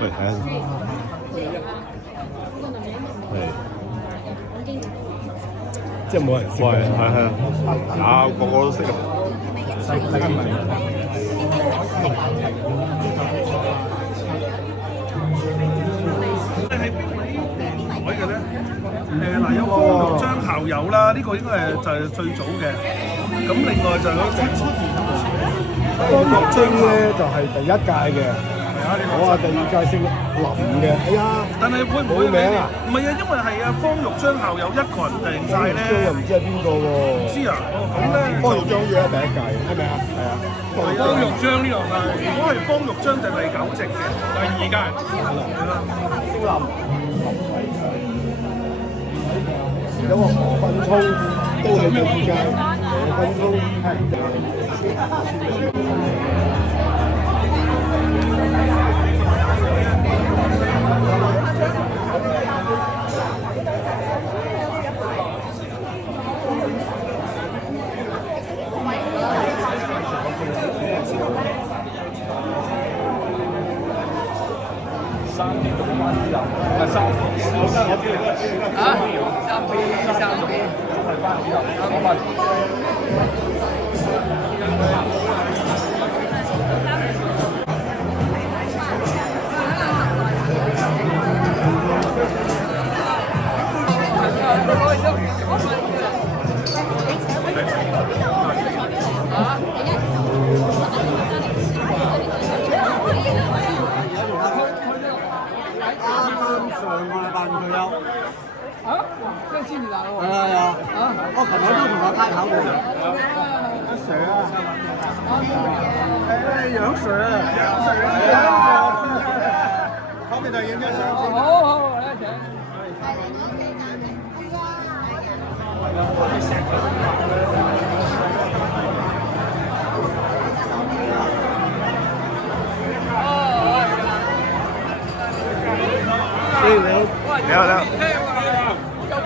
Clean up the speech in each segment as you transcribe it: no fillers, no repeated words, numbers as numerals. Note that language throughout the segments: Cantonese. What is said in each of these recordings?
喂，睇下先。係。即係冇人識。係啊，個個都識啊。你係邊位改嘅咧？嗱，有方玉章校友啦，呢個應該係最早嘅。咁另外就有方玉章咧就係第一屆嘅。我話第二屆姓林嘅，哎呀！但係會唔會名啊？唔係啊，因為係啊，方玉章校友一個人訂晒咧。又唔知係邊個喎？唔知啊，咁咧。方玉章依家第一屆，係咪啊？係啊。方玉章呢度係，如果係方玉章就係第9席嘅，第2屆。係啦。姓林。有個何訓聰都係第2屆，何訓聰係。我琴日都同阿街跑過。阿 Sir 啊，楊 Sir 啊，方便就影張相先。好，嚟請。你好，你好。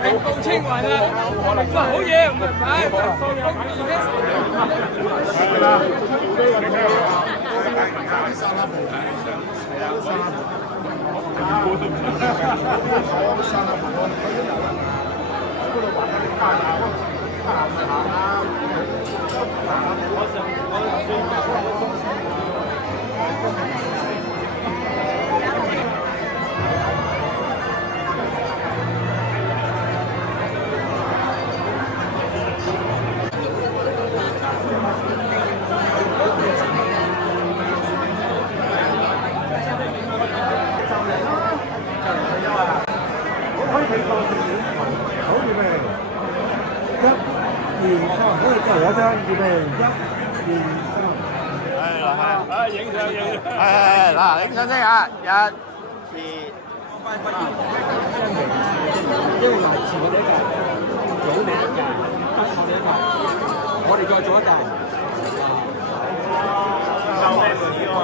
平步青雲啊！哇，好嘢，唔係嗱，影相先啊！1、2，因為嚟遲我哋一屆，早你一屆，我哋再做一屆。收咩事啊嘛？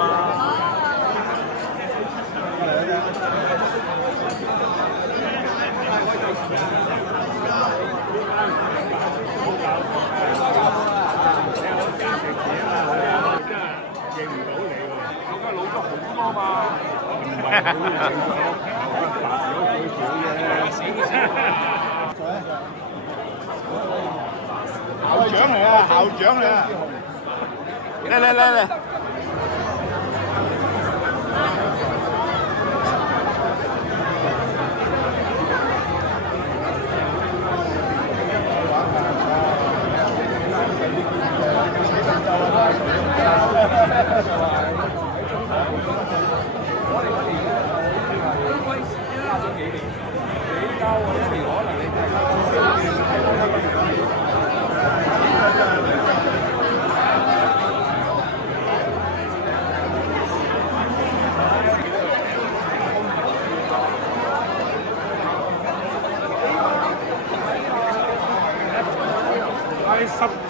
校長嚟啊！校長嚟啊！嚟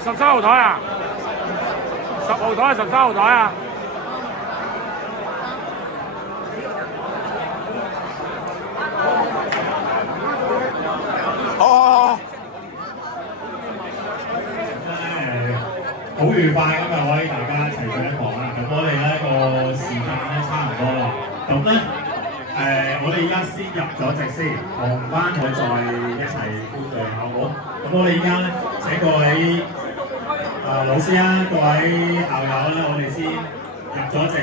！13號台啊？10號台係13號台啊？好。好愉快咁啊！可以大家一齊上一堂啦。咁我哋咧個時間咧差唔多啦。咁咧我哋而家先入咗席先，紅班我再一齊歡聚好唔好？咁我哋而家咧請各位老師啊，各位校友咧，我哋先入咗席，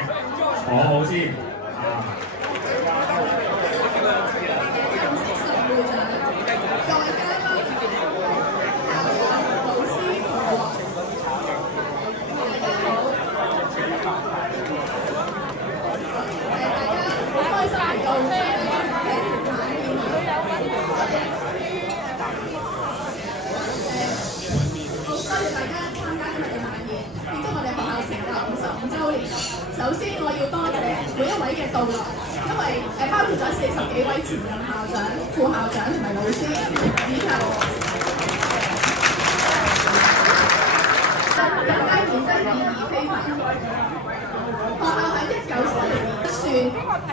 坐好先啊。首先，我要多謝每一位嘅到來，因為包括咗40幾位前任校長、副校長同埋老師，以及更加顯得意義非凡。學校喺1940年一算，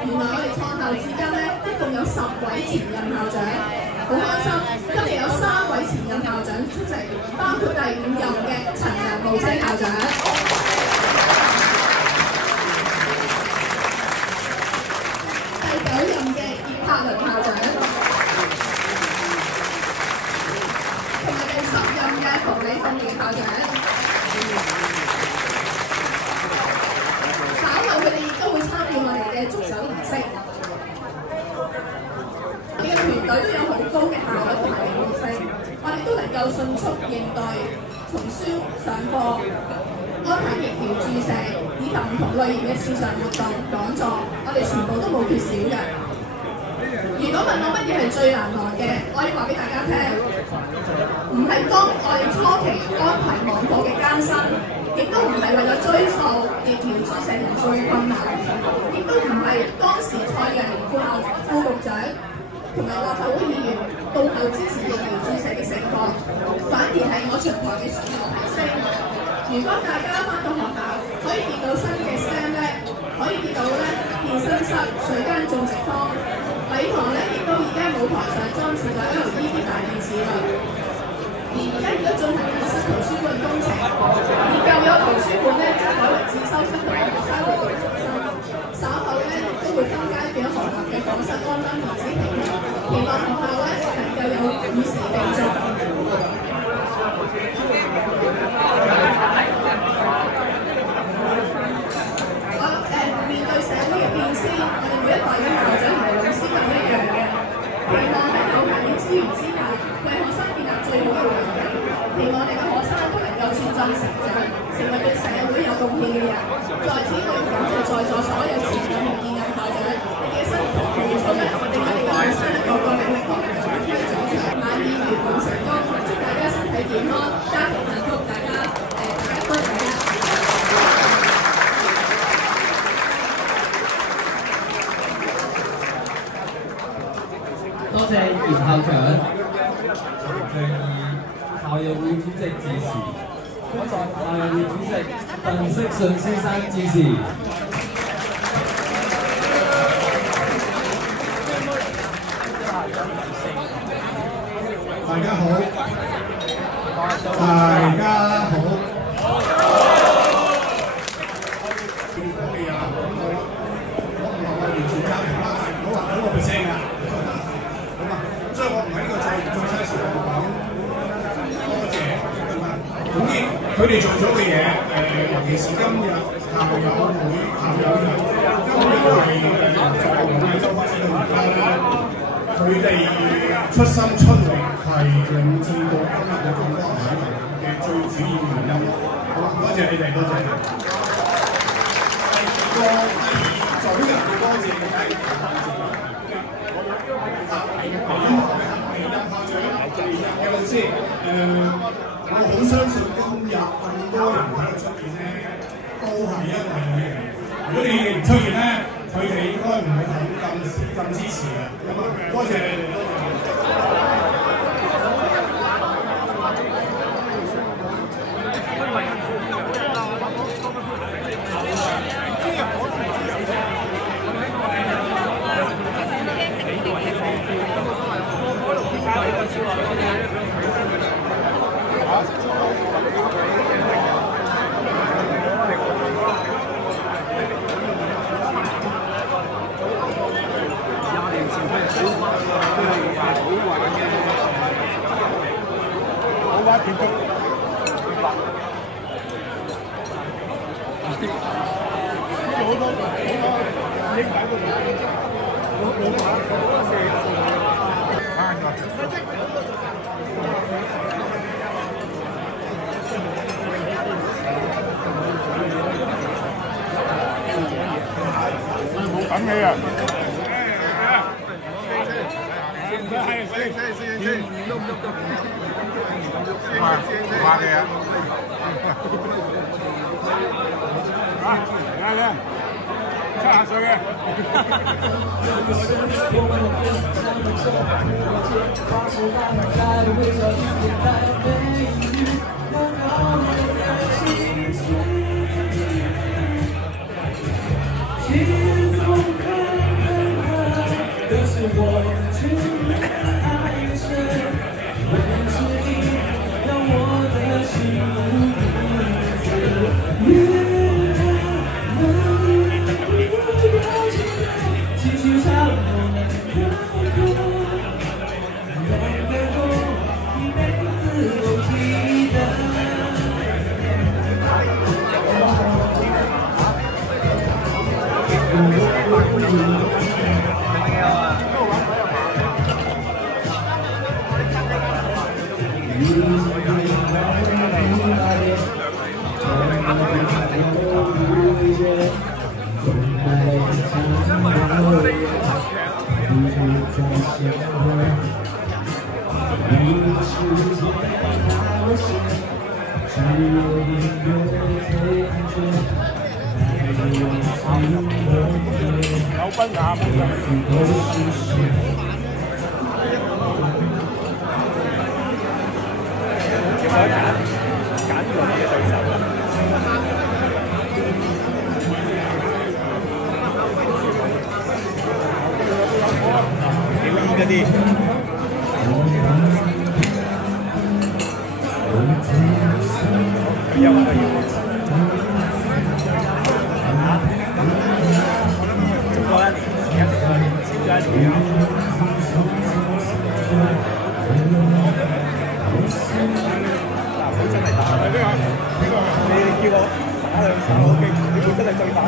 原來我哋創校至今咧，一共有10位前任校長，好開心。今日有3位前任校長出席，包括第5任嘅陳良務車校長。9任嘅葉柏倫校長，同埋第10任嘅馮李鳳儀校長。稍後佢哋亦都會參與我哋嘅祝酒儀式。我哋嘅團隊都有好高嘅效率同埋靈活性，我哋都能夠迅速應對，從書上課、安排疫苗注射以及唔同類型嘅線上活動、講座，我哋全部都冇缺少嘅。如果問我乜嘢係最難忘嘅，我要話俾大家聽，唔係當我哋初期安排網課嘅艱辛，亦都唔係為咗追溯疫苗注射人數嘅困難，亦都唔係當時蔡若蓮副局長同埋立法會議員到後支持疫苗注射嘅情況，反而係我巡台嘅時候提升。如果大家翻到學校，可以見到新嘅 STEM lab，可以見到咧健身室、水間種植坊，禮堂咧亦都而家舞台上裝置咗 LED 大電視啦。而家亦都進行緊新圖書館工程，而舊有圖書館咧就改為自修室同埋學生活動中心。稍後咧亦都會增加俾學校嘅課室安裝電子屏幕，期望學校咧能夠有與時並進。面對社會嘅變遷，我哋每一代嘅校長同埋老師都一樣嘅，期望喺有限嘅資源之下，為學生建立最好嘅環境，期望我哋嘅學生都能夠茁壯成長，成為對社會有貢獻嘅人。在此，我要感謝在座所有前任同現任校長，你嘅辛苦付出咧，令我哋嘅學生個個力力都能夠發揮所長，晚宴圓滿成功，祝大家身體健康，家庭幸福，大家多謝大家。多謝葉校長、鄭義校友會主席致辭，校友會主席鄧式順先生致辭。大家好，大家好。我唔係完全贊同啦，但係唔好話9%啊。所以我唔喺呢個再嘥時間講，多謝總之佢哋做咗嘅嘢，尤其是今日校友會校友日，今日係在黃毅洲發展到而家咧，佢哋出心出力係令至到今日有咁多人喺度嘅最主要原因。好，多謝你哋，多謝。第二組人嘅多謝嘅老師，我好相信今日咁多人喺度出現咧，都係因為你哋。如果你哋唔出現咧，佢哋應該唔會咁支持嘅。咁啊，多謝你哋，多謝。等你啊！快啲啊！嚟嚟，7歲嘅。有賓雅冇嘅。其實揀容易嘅對手啦。表演嗰啲。有啊！做過1年，而家少咗1年。佢真係打係咩啊？你叫我打2手我勁，佢真係最打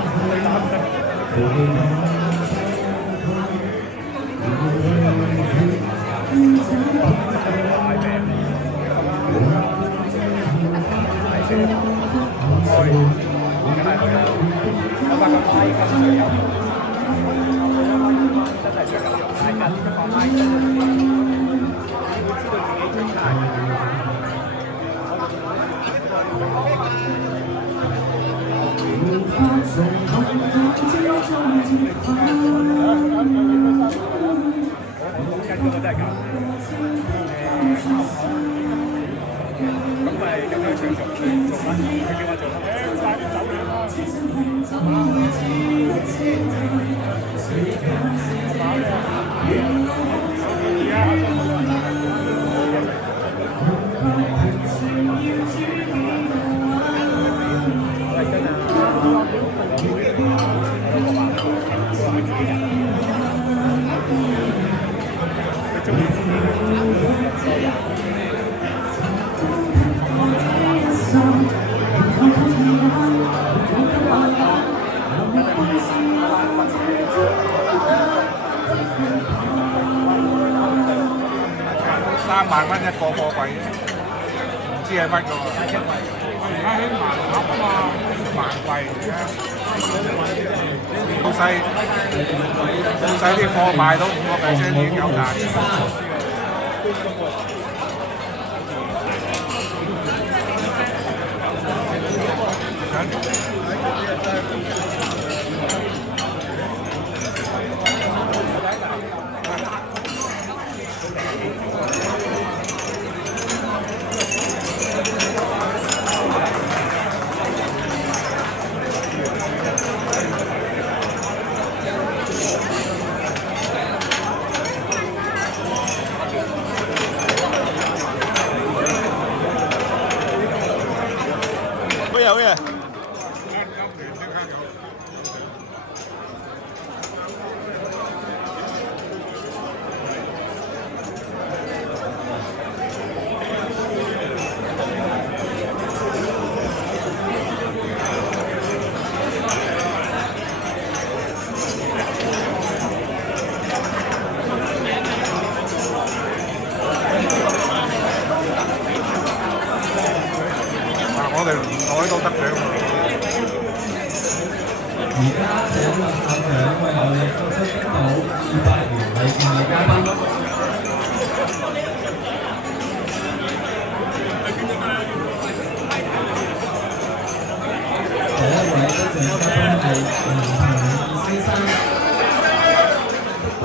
3萬蚊一個貨櫃，唔知係乜㗎喎。而家興盲盒啊嘛，盲櫃。老細啲貨賣到5%已經有價錢。好嘢！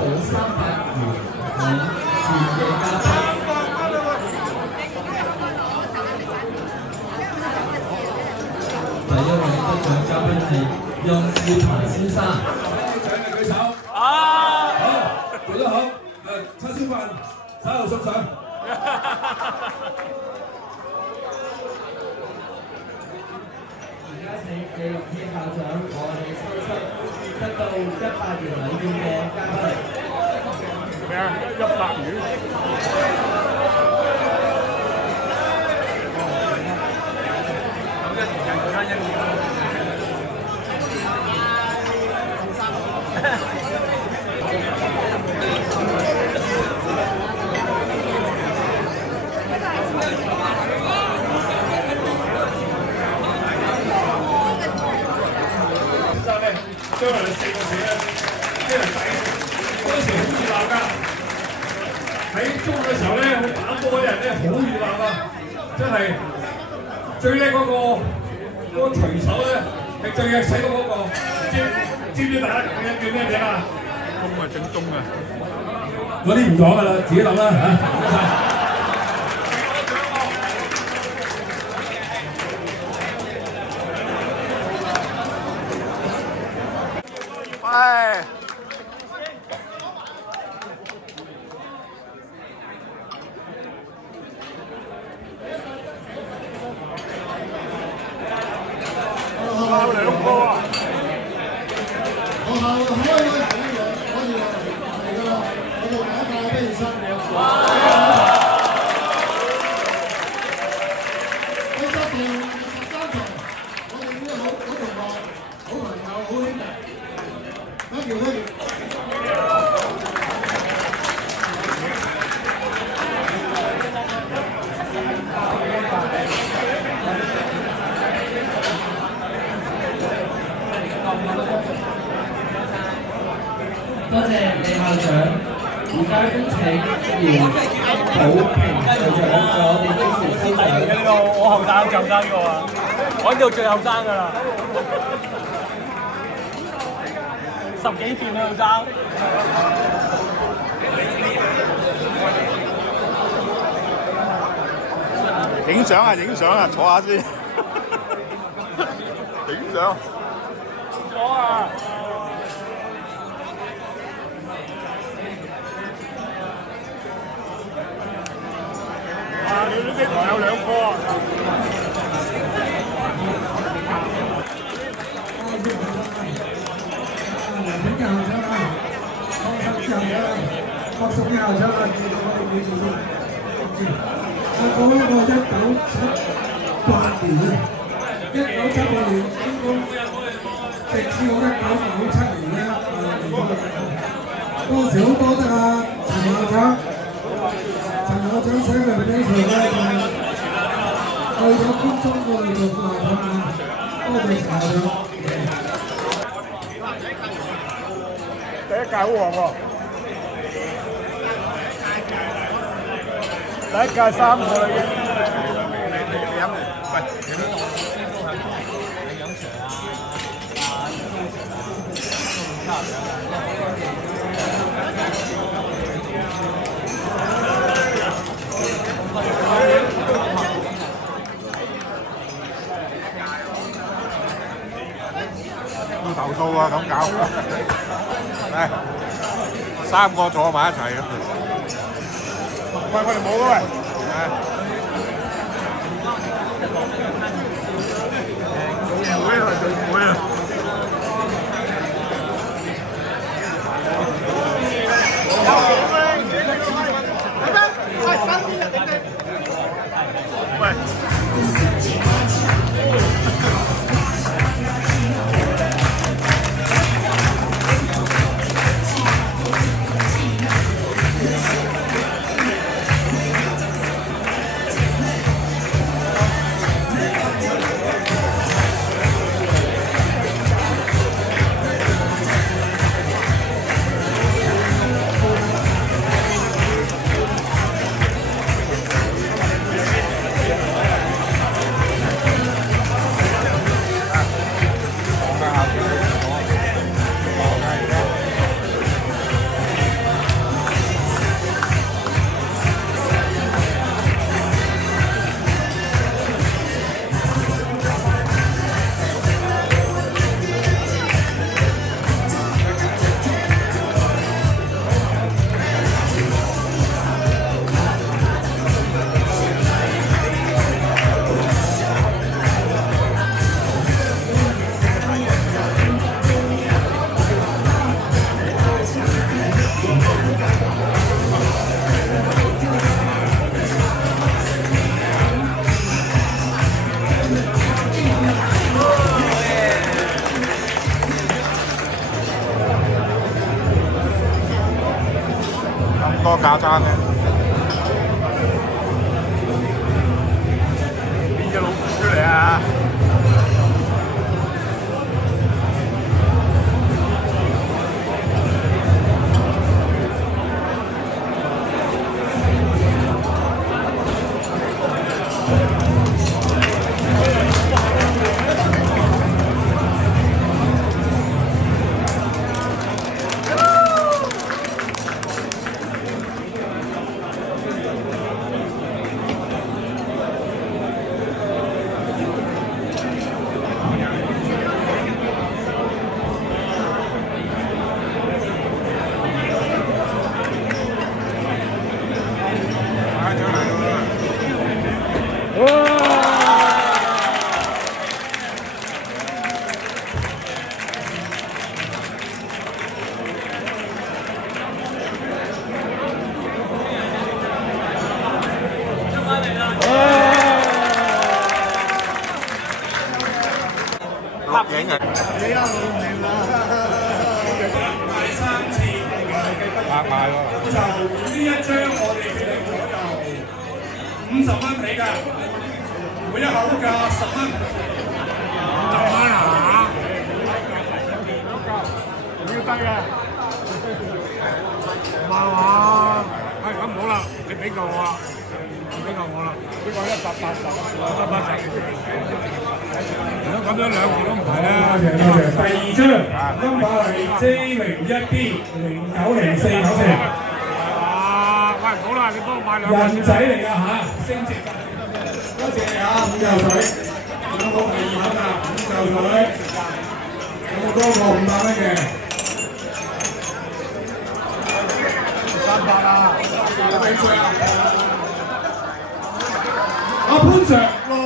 300元每次嘅嘉賓。第一位得獎嘉賓係楊志鵬先生。舉手。好，做得好。叉燒飯稍後送上。請你以校長我哋抽出得到100元禮券嘅嘉賓。咩啊？100元？將來4個字咧，啲人睇嗰陣時好熱鬧㗎。喺中嘅時候咧，去打波嗰啲人咧好熱鬧㗎，真係最叻嗰個隨手咧係最叻使到嗰個。知唔知大家叫咩名啊？鐘啊，整鐘啊！嗰啲唔講㗎啦，自己諗啦嚇。唔該晒。唉。包2個啊！學校開嗰陣可以落嚟㗎啦，我做第一屆畢業生。喺執定13場，我哋啲好同學、好朋友、好兄弟。Thank you， thank you。多謝李校長，而家恭請姚寶平校長為我哋主持抽獎。呢個我後生就生呢個啊，我呢度最後生㗎啦，10幾段喺度爭。影相啊，影相啊，坐下先。影相。坐啊！你呢台有2個啊！梁炳嘅校長啊，康生之校長啊，郭淑嘅校長啊，各位我1978年啊，1978年應該直至我1997年咧嚟咗嘅。當時好多得啊，陳校長寫嘅俾佢咧，去咗官中嗰度做副校長啊，多謝陳校長。第一屆好旺喎，第一屆3個啦已經。你飲嚟，喂，你飲茶啊？要投訴啊！咁搞，嚟3個坐埋一齊咁。喂，我哋冇啊喂！做會啊，做會啊！喂。多架撐嘅。邊隻老虎出嚟啊？錄影啊！拍賣喎。就呢一張我哋決定咗就50蚊起㗎，每一口價10蚊。10蚊啊！要低嘅。唔係話，咁好啦，你俾夠我啦，俾夠我啦，呢個180，180。如果咁樣兩件都唔係啦。多謝。第二張 number 係 J01B090494。喂，好啦，你幫我買兩個。人仔嚟㗎嚇，升值㗎。多謝你嚇，五嚿水。有冇第二口啊？五嚿水。有冇多過500蚊嘅？300啊！有冇興趣啊？阿潘 Sir 600。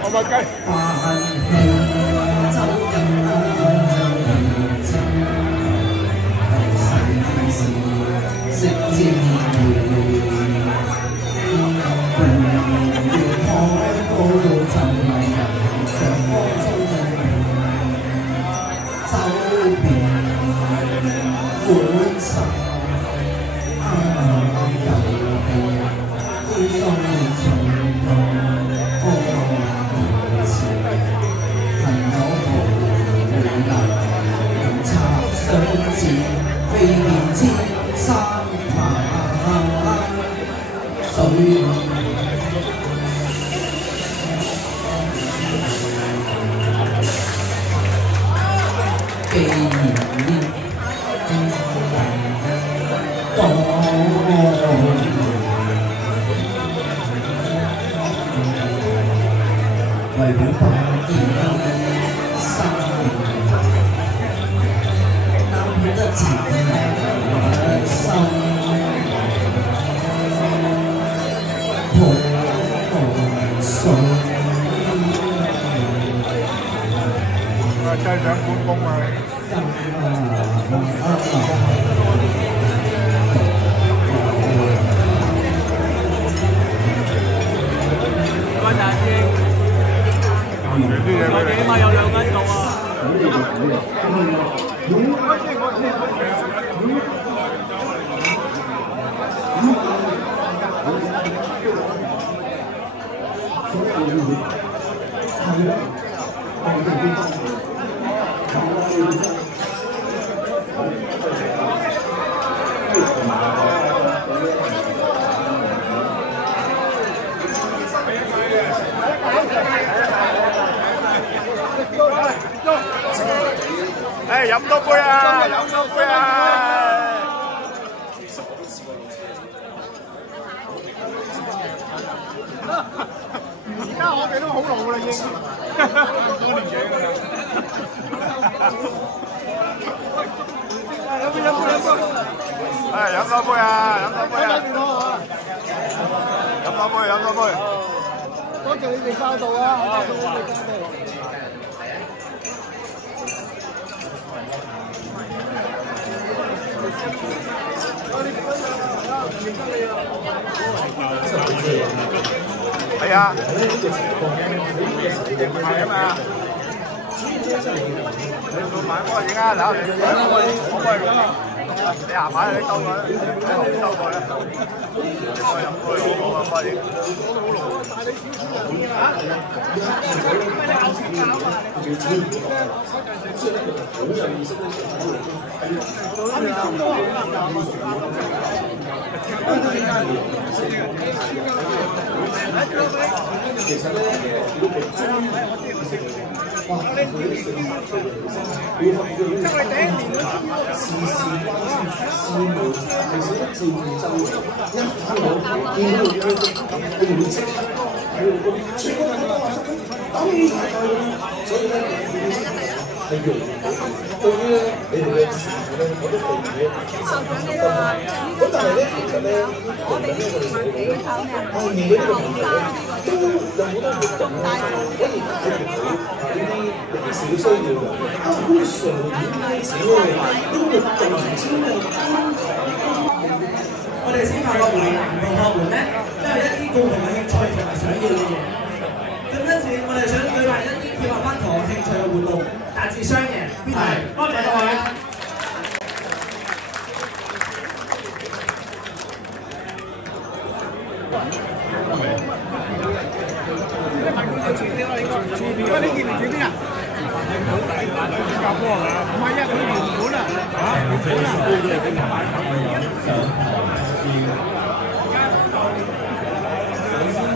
我咪雞。真係想觀工啊！關大師，我哋起碼有2斤到啊！誒飲多杯啊！飲多杯啊！而家我哋都好老啦，已經多年紀㗎啦。飲杯！飲多杯啊！飲多杯啊！飲多杯！多謝你哋教導啊！係啊，係啊嘛。你買嗰個影啊，嗱，我幫你行埋你兜佢，你兜佢啦。我飲杯我幫你。其實咧，要俾中哇！佢啲食物要發揮佢事事關心，事無其實一照顧周圍，一睇到見到佢佢唔會即刻睇到嗰啲全部人都話當然大概啦，所以咧係用對於咧你哋嘅事務咧，我都對佢咁但係咧，其實咧，我哋呢個社會後面嗰啲問題咧，都有好多活動咧，可以解決到呢啲小需要嘅。啊，好似上年開始咧，呢個活動唔知咩我哋先發覺同學們咧，都係一啲共同嘅興趣同埋想要嘅嘢。咁因此，我哋想舉辦一啲結合不同興趣嘅活動，達至雙贏。係，多謝各位。而家呢件嚟住邊啊？新加坡係嘛？唔係啊，佢原本啊，原本啊。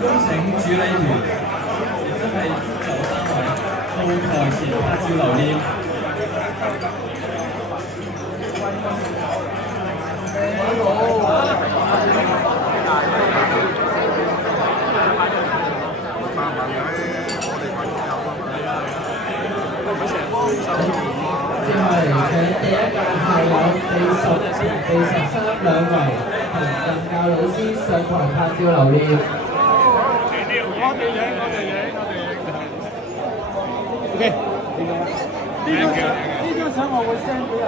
工程主理團，亦都係足球單位到台前拍照留念。接下嚟嘅第一屆校友第10、第13兩位同任教老師上台拍照留念。OK，呢張相我會 send 俾人。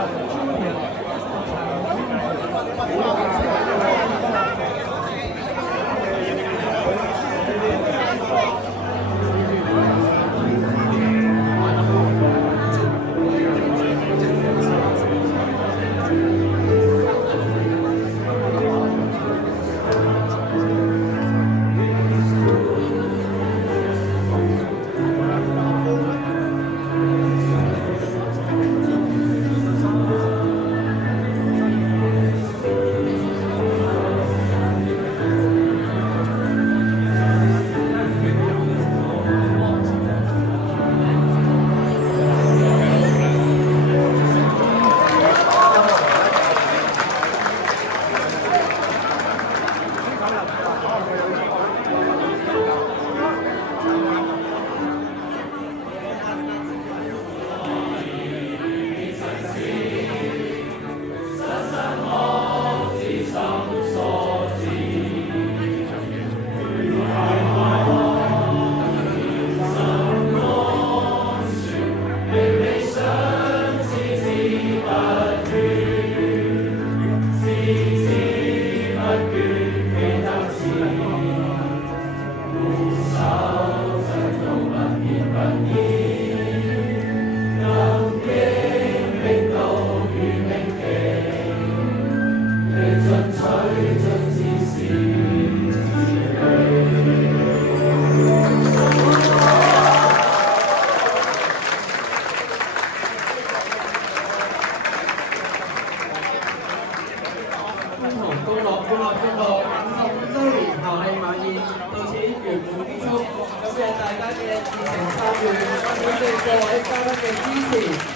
嘅熱情參與，感謝各位嘉賓嘅支持，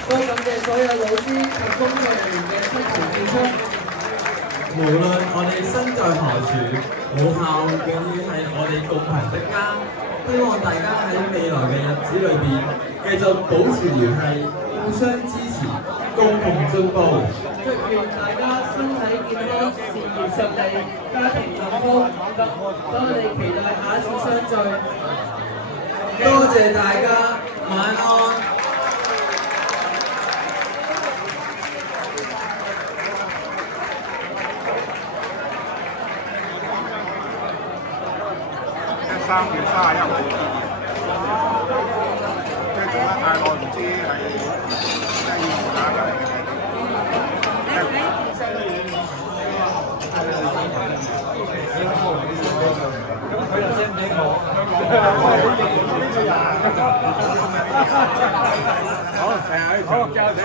都感謝所有老師及工作人員嘅辛勤付出。無論我哋身在何處，母校永遠係我哋共同的家。希望大家喺未來嘅日子裏邊繼續保持聯繫，互相支持，共同進步。祝願大家身體健康，事業順利，家庭幸福。我哋期待下一次相聚。多謝大家，晚安。3月31號，即係做得太耐，唔知係即係要做打緊嘅。咁佢就 send 俾我，好，交咗。